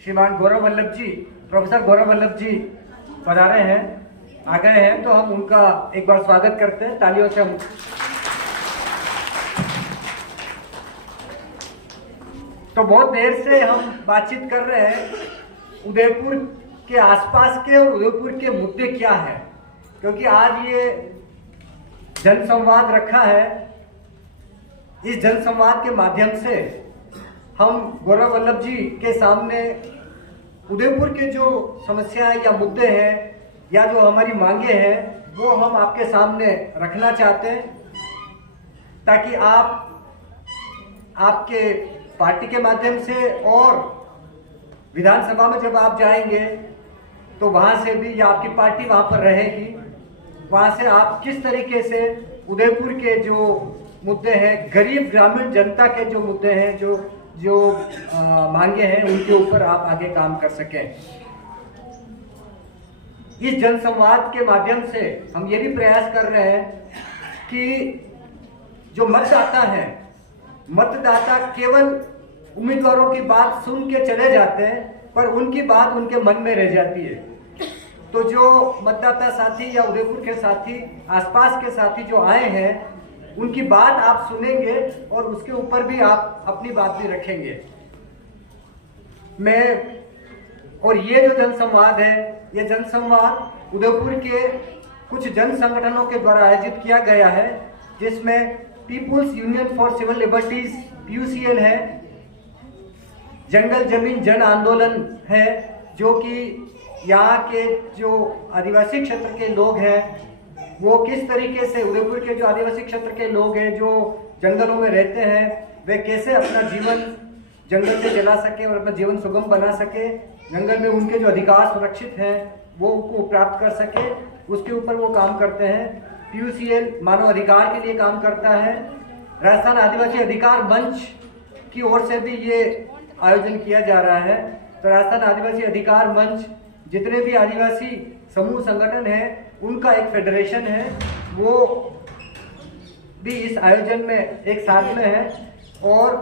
श्रीमान गौरव वल्लभ जी, प्रोफेसर गौरव वल्लभ जी पधारे हैं, आ गए हैं, तो हम उनका एक बार स्वागत करते हैं तालियों से। हम तो बहुत देर से हम बातचीत कर रहे हैं उदयपुर के आसपास के और उदयपुर के मुद्दे क्या है, क्योंकि आज ये जनसंवाद रखा है। इस जनसंवाद के माध्यम से हम गौरव वल्लभ जी के सामने उदयपुर के जो समस्याएं या मुद्दे हैं या जो हमारी मांगे हैं वो हम आपके सामने रखना चाहते हैं, ताकि आप आपके पार्टी के माध्यम से और विधानसभा में जब आप जाएंगे तो वहां से भी, या आपकी पार्टी वहां पर रहेगी, वहां से आप किस तरीके से उदयपुर के जो मुद्दे हैं, गरीब ग्रामीण जनता के जो मुद्दे हैं, जो मांगे हैं, उनके ऊपर आप आगे काम कर सकें। इस जनसंवाद के माध्यम से हम ये भी प्रयास कर रहे हैं कि जो मतदाता है, मतदाता केवल उम्मीदवारों की बात सुन के चले जाते हैं, पर उनकी बात उनके मन में रह जाती है। तो जो मतदाता साथी या उदयपुर के साथी, आसपास के साथी जो आए हैं, उनकी बात आप सुनेंगे और उसके ऊपर भी आप अपनी बात भी रखेंगे। और ये जो जनसंवाद है, ये जनसंवाद उदयपुर के कुछ जन संगठनों के द्वारा आयोजित किया गया है, जिसमें People's Union for Civil Liberties PUCL है, जंगल जमीन जन आंदोलन है, जो कि यहाँ के जो आदिवासी क्षेत्र के लोग हैं वो किस तरीके से, उदयपुर के जो आदिवासी क्षेत्र के लोग हैं जो जंगलों में रहते हैं, वे कैसे अपना जीवन जंगल से जला सके और अपना जीवन सुगम बना सके, जंगल में उनके जो अधिकार सुरक्षित हैं वो उनको प्राप्त कर सके, उसके ऊपर वो काम करते हैं। PUCL मानव अधिकार के लिए काम करता है। राजस्थान आदिवासी अधिकार मंच की ओर से भी ये आयोजन किया जा रहा है। तो राजस्थान आदिवासी अधिकार मंच जितने भी आदिवासी समूह संगठन हैं उनका एक फेडरेशन है, वो भी इस आयोजन में एक साथ में है। और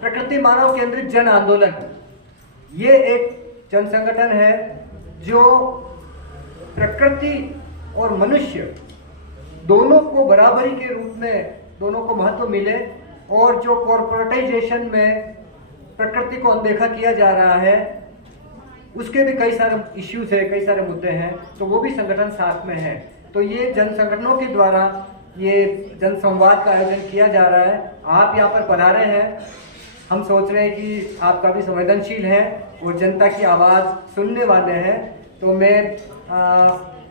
प्रकृति मानव केंद्रित जन आंदोलन, ये एक जन संगठन है जो प्रकृति और मनुष्य दोनों को बराबरी के रूप में, दोनों को महत्व मिले, और जो कॉर्पोरेटाइजेशन में प्रकृति को अनदेखा किया जा रहा है उसके भी कई सारे इश्यूज है, कई सारे मुद्दे हैं, तो वो भी संगठन साथ में है। तो ये जन संगठनों के द्वारा ये जन संवाद का आयोजन किया जा रहा है। आप यहाँ पर पधारे हैं, हम सोच रहे हैं कि आप काफ़ी संवेदनशील हैं और जनता की आवाज़ सुनने वाले हैं। तो मैं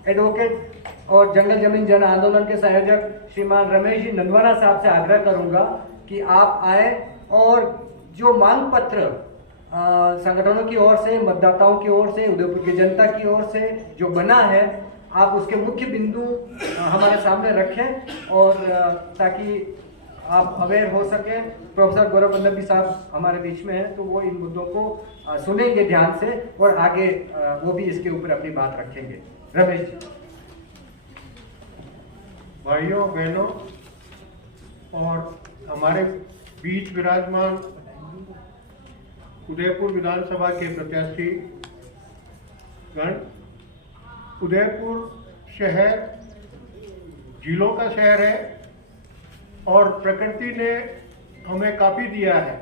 एडवोकेट और जंगल जमीन जन आंदोलन के संयोजक श्रीमान रमेश जी नंदवाना साहब से आग्रह करूँगा कि आप आए और जो मांग पत्र संगठनों की ओर से, मतदाताओं की ओर से, उदयपुर की जनता की ओर से जो बना है, आप उसके मुख्य बिंदु हमारे सामने रखें और ताकि आप अवेयर हो सके। प्रोफेसर गौरव वल्लभ जी साहब हमारे बीच में हैं, तो वो इन मुद्दों को सुनेंगे ध्यान से और आगे वो भी इसके ऊपर अपनी बात रखेंगे। रमेश जी। भाइयों बहनों और हमारे बीच विराजमान उदयपुर विधानसभा के प्रत्याशी गण, उदयपुर शहर झीलों का शहर है और प्रकृति ने हमें काफ़ी दिया है,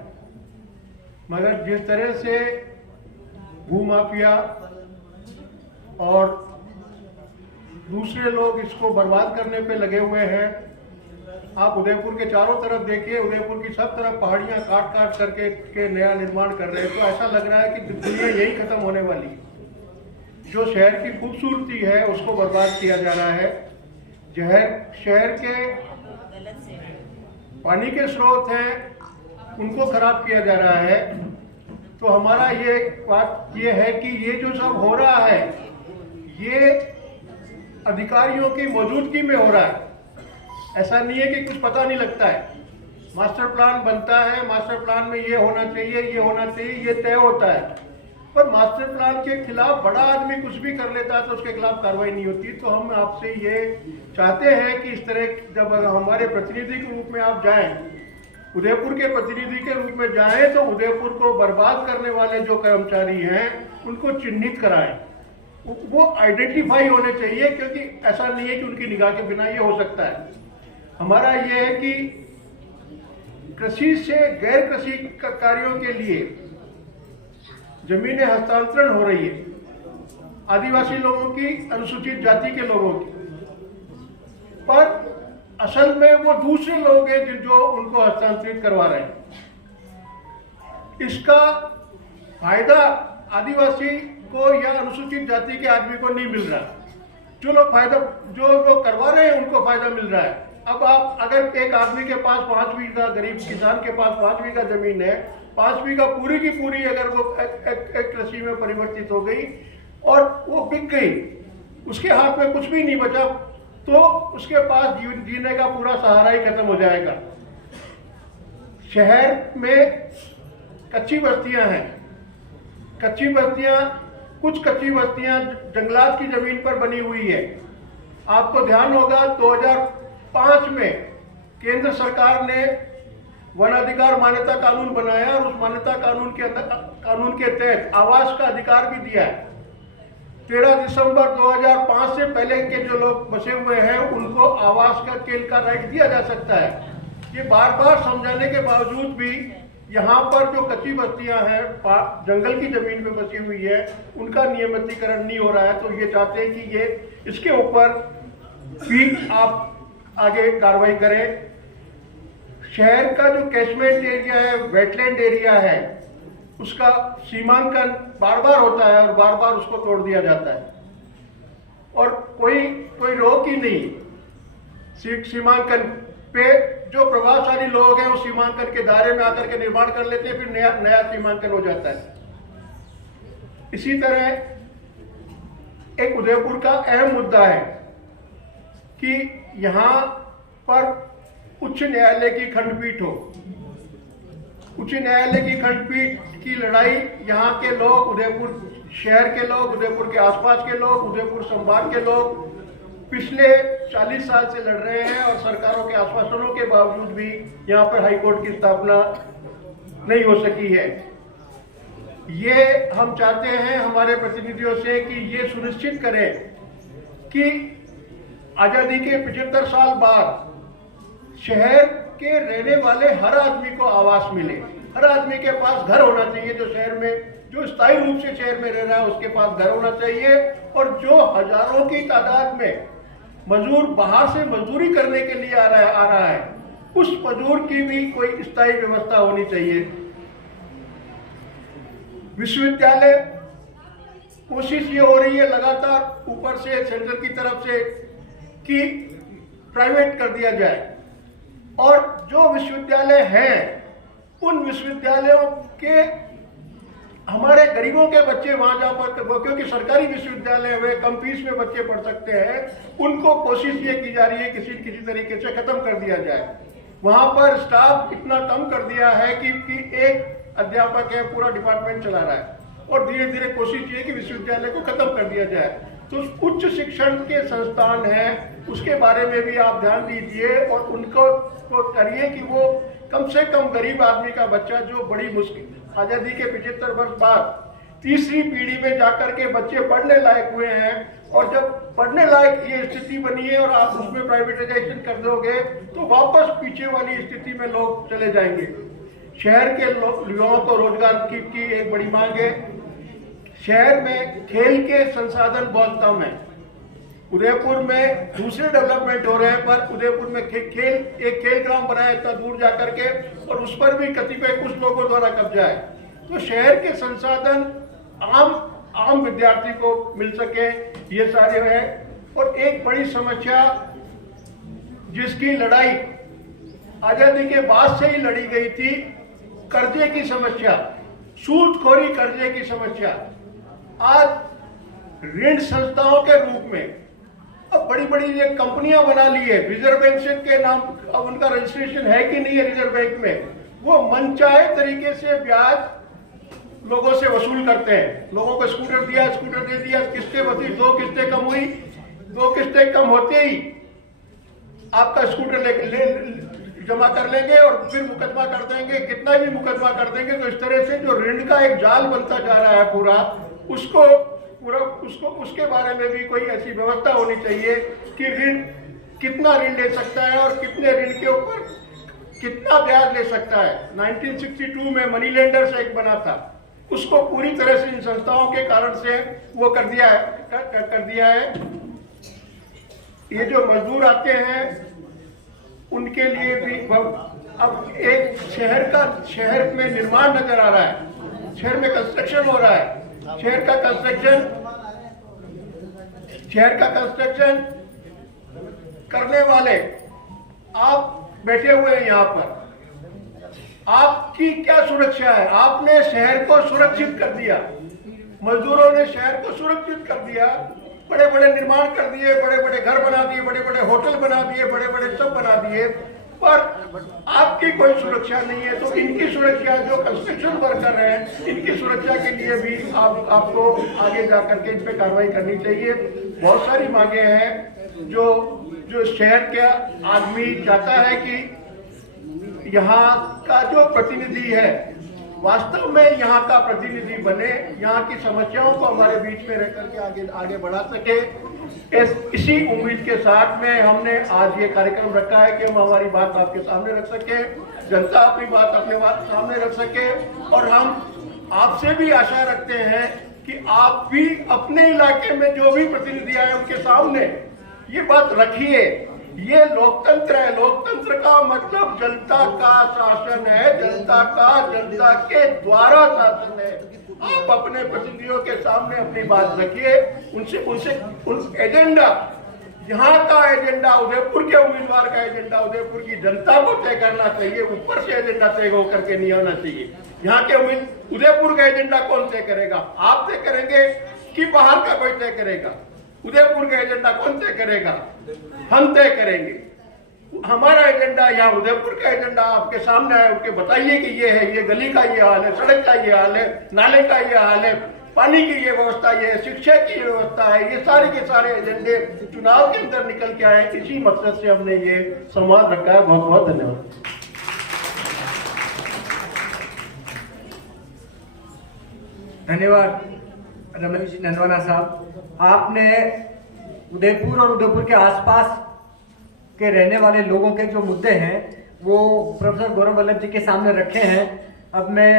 मगर जिस तरह से भूमाफिया और दूसरे लोग इसको बर्बाद करने पे लगे हुए हैं, आप उदयपुर के चारों तरफ देखिए, उदयपुर की सब तरफ पहाड़ियां काट काट करके के नया निर्माण कर रहे हैं, तो ऐसा लग रहा है कि दुनिया यही खत्म होने वाली है। जो शहर की खूबसूरती है उसको बर्बाद किया जा रहा है। शहर के पानी के स्रोत हैं उनको खराब किया जा रहा है। तो हमारा ये बात ये है कि ये जो सब हो रहा है ये अधिकारियों की मौजूदगी में हो रहा है। ऐसा नहीं है कि कुछ पता नहीं लगता है। मास्टर प्लान बनता है, मास्टर प्लान में ये होना चाहिए, ये होना चाहिए, ये तय होता है, पर मास्टर प्लान के खिलाफ बड़ा आदमी कुछ भी कर लेता है तो उसके खिलाफ कार्रवाई नहीं होती। तो हम आपसे ये चाहते हैं कि इस तरह जब हमारे प्रतिनिधि के रूप में आप जाएं उदयपुर के प्रतिनिधि के रूप में जाएं तो उदयपुर को बर्बाद करने वाले जो कर्मचारी हैं उनको चिन्हित कराएं, वो आइडेंटिफाई होने चाहिए, क्योंकि ऐसा नहीं है कि उनकी निगाह के बिना ये हो सकता है। हमारा ये है कि कृषि से गैर कृषि कार्यों के लिए जमीनें हस्तांतरण हो रही है, आदिवासी लोगों की, अनुसूचित जाति के लोगों की, पर असल में वो दूसरे लोग हैं जो उनको हस्तांतरित करवा रहे हैं। इसका फायदा आदिवासी को या अनुसूचित जाति के आदमी को नहीं मिल रहा। जो लोग करवा रहे हैं उनको फायदा मिल रहा है। अब आप अगर एक आदमी के पास 5 बीघा, गरीब किसान के पास 5 बीघा जमीन है, 5 बीघा पूरी की पूरी अगर वो एक कृषि में परिवर्तित हो गई और वो बिक गई, उसके हाथ में कुछ भी नहीं बचा, तो उसके पास जीने का पूरा सहारा ही खत्म हो जाएगा। शहर में कच्ची बस्तियां हैं, कुछ कच्ची बस्तियां जंगलात की जमीन पर बनी हुई है। आपको ध्यान होगा 2005 में केंद्र सरकार ने वन अधिकार मान्यता कानून बनाया और उस मान्यता कानून के तहत आवास का अधिकार भी दिया है। 13 दिसंबर 2005 से पहले के जो लोग बसे हुए हैं उनको आवास का राइट दिया जा सकता है। ये बार बार समझाने के बावजूद भी यहाँ पर जो कच्ची बस्तियां हैं, जंगल की जमीन में बसी हुई है, उनका नियमितीकरण नहीं हो रहा है। तो ये चाहते हैं कि ये इसके ऊपर भी आप आगे कार्रवाई करें। शहर का जो कैचमेंट एरिया है, वेटलैंड एरिया है, उसका सीमांकन बार बार होता है और बार बार उसको तोड़ दिया जाता है और कोई रोक ही नहीं। सीमांकन पे जो प्रभावशाली लोग हैं उस सीमांकन के दायरे में आकर के निर्माण कर लेते हैं, फिर नया सीमांकन हो जाता है। इसी तरह एक उदयपुर का अहम मुद्दा है कि यहाँ पर उच्च न्यायालय की खंडपीठ हो। उच्च न्यायालय की खंडपीठ की लड़ाई यहाँ के लोग, उदयपुर शहर के लोग, उदयपुर के आसपास के लोग, उदयपुर संभाग के लोग पिछले 40 साल से लड़ रहे हैं और सरकारों के आश्वासनों के बावजूद भी यहाँ पर हाईकोर्ट की स्थापना नहीं हो सकी है। ये हम चाहते हैं हमारे प्रतिनिधियों से कि ये सुनिश्चित करें कि आजादी के 75 साल बाद शहर के रहने वाले हर आदमी को आवास मिले। हर आदमी के पास घर होना चाहिए। जो शहर में, जो स्थायी रूप से शहर में रह रहा है, उसके पास घर होना चाहिए। और जो हजारों की तादाद में मजदूर बाहर से मजदूरी करने के लिए आ रहा है, उस मजदूर की भी कोई स्थायी व्यवस्था होनी चाहिए। विश्वविद्यालय, कोशिश ये हो रही है लगातार ऊपर से, सेंटर की तरफ से, कि प्राइवेट कर दिया जाए। और जो विश्वविद्यालय हैं, उन विश्वविद्यालयों के हमारे गरीबों के बच्चे वहां जा पर, क्योंकि सरकारी विश्वविद्यालय में कम फीस में बच्चे पढ़ सकते हैं, उनको कोशिश ये की जा रही है किसी तरीके से खत्म कर दिया जाए। वहां पर स्टाफ इतना कम कर दिया है कि एक अध्यापक है, पूरा डिपार्टमेंट चला रहा है। और धीरे धीरे कोशिश ये कि विश्वविद्यालय को खत्म कर दिया जाए। तो उच्च शिक्षण के संस्थान हैं, उसके बारे में भी आप ध्यान दीजिए और उनको करिए कि वो कम से कम गरीब आदमी का बच्चा, जो बड़ी मुश्किल, आजादी के 75 वर्ष बाद तीसरी पीढ़ी में जाकर के बच्चे पढ़ने लायक हुए हैं, और जब पढ़ने लायक ये स्थिति बनी है और आप उसमें प्राइवेटाइजेशन कर दोगे तो वापस पीछे वाली स्थिति में लोग चले जाएंगे। शहर के युवाओं को रोजगार की एक बड़ी मांग है। शहर में खेल के संसाधन बहुत कम है। उदयपुर में दूसरे डेवलपमेंट हो रहे हैं, पर उदयपुर में एक खेल ग्राउंड बनाया इतना दूर जाकर के, और उस पर भी कतिपय कुछ लोगों द्वारा कब्जा है। तो शहर के संसाधन आम विद्यार्थी को मिल सके, ये सारे है। और एक बड़ी समस्या जिसकी लड़ाई आजादी के बाद से ही लड़ी गई थी, कर्जे की समस्या, सूदखोरी कर्जे की समस्या। आज ऋण संस्थाओं के रूप में अब बड़ी बड़ी ये कंपनियां बना ली है, रिजर्व बैंक के नाम, अब उनका रजिस्ट्रेशन है कि नहीं है रिजर्व बैंक में, वो मनचाहे तरीके से ब्याज लोगों से वसूल करते हैं। लोगों को स्कूटर दिया, स्कूटर दे दिया, किस्तें बची, 2 किस्तें कम हुई, 2 किस्तें कम होते ही आपका स्कूटर जमा कर लेंगे और फिर मुकदमा कर देंगे, कितना भी मुकदमा कर देंगे। तो इस तरह से जो ऋण का एक जाल बनता जा रहा है पूरा उसके बारे में भी कोई ऐसी व्यवस्था होनी चाहिए कि ऋण कितना ऋण ले सकता है और कितने ऋण के ऊपर कितना ब्याज ले सकता है। 1962 में मनी लेंडर्स एक्ट बना था, उसको पूरी तरह से इन संस्थाओं के कारण से वो कर दिया है। ये जो मजदूर आते हैं उनके लिए भी अब एक शहर में निर्माण नजर आ रहा है, शहर में कंस्ट्रक्शन हो रहा है। शहर का कंस्ट्रक्शन करने वाले आप बैठे हुए हैं यहाँ पर, आपकी क्या सुरक्षा है? आपने शहर को सुरक्षित कर दिया, मजदूरों ने शहर को सुरक्षित कर दिया, बड़े बड़े निर्माण कर दिए, बड़े बड़े घर बना दिए, बड़े बड़े होटल बना दिए, बड़े बड़े सब बना दिए, पर आपकी कोई सुरक्षा नहीं है। तो इनकी सुरक्षा, जो कंस्ट्रक्शन वर्कर हैं, इनकी सुरक्षा के लिए भी आपको आगे जाकर के इन पे कार्रवाई करनी चाहिए। बहुत सारी मांगे हैं जो शहर का आदमी चाहता है कि यहाँ का जो प्रतिनिधि है वास्तव में यहाँ का प्रतिनिधि बने, यहाँ की समस्याओं को हमारे बीच में रहकर के आगे बढ़ा सके। इसी उम्मीद के साथ में हमने आज ये कार्यक्रम रखा है कि हम हमारी बात आपके सामने रख सके, जनता अपनी बात अपने सामने रख सके, और हम आपसे भी आशा रखते हैं कि आप भी अपने इलाके में जो भी प्रतिनिधि आए उनके सामने ये बात रखिए। ये लोकतंत्र है, लोकतंत्र का मतलब जनता का शासन है, जनता के द्वारा शासन है। आप अपने प्रतिनिधियों के सामने अपनी बात रखिए, उन एजेंडा, यहाँ का एजेंडा, उदयपुर के उम्मीदवार का एजेंडा उदयपुर की जनता को तय करना चाहिए, ऊपर से एजेंडा तय होकर के नहीं होना चाहिए। यहाँ के उदयपुर का एजेंडा कौन तय करेगा? आप तय करेंगे कि बाहर का कोई तय करेगा? उदयपुर का एजेंडा कौन तय करेगा? हम तय करेंगे। हमारा एजेंडा यहाँ उदयपुर का एजेंडा आपके सामने है, उनके बताइए कि ये है, ये गली का ये हाल है, सड़क का ये हाल है, नाले का ये हाल है, पानी की ये व्यवस्था, ये शिक्षा की ये व्यवस्था है। ये सारे के सारे एजेंडे चुनाव के अंदर निकल के आए, इसी मकसद से हमने ये संवाद रखा है। बहुत बहुत धन्यवाद। धन्यवाद रमेश जी नंदवाना साहब। आपने उदयपुर और उदयपुर के आसपास के रहने वाले लोगों के जो मुद्दे हैं वो प्रोफेसर गौरव वल्लभ जी के सामने रखे हैं। अब मैं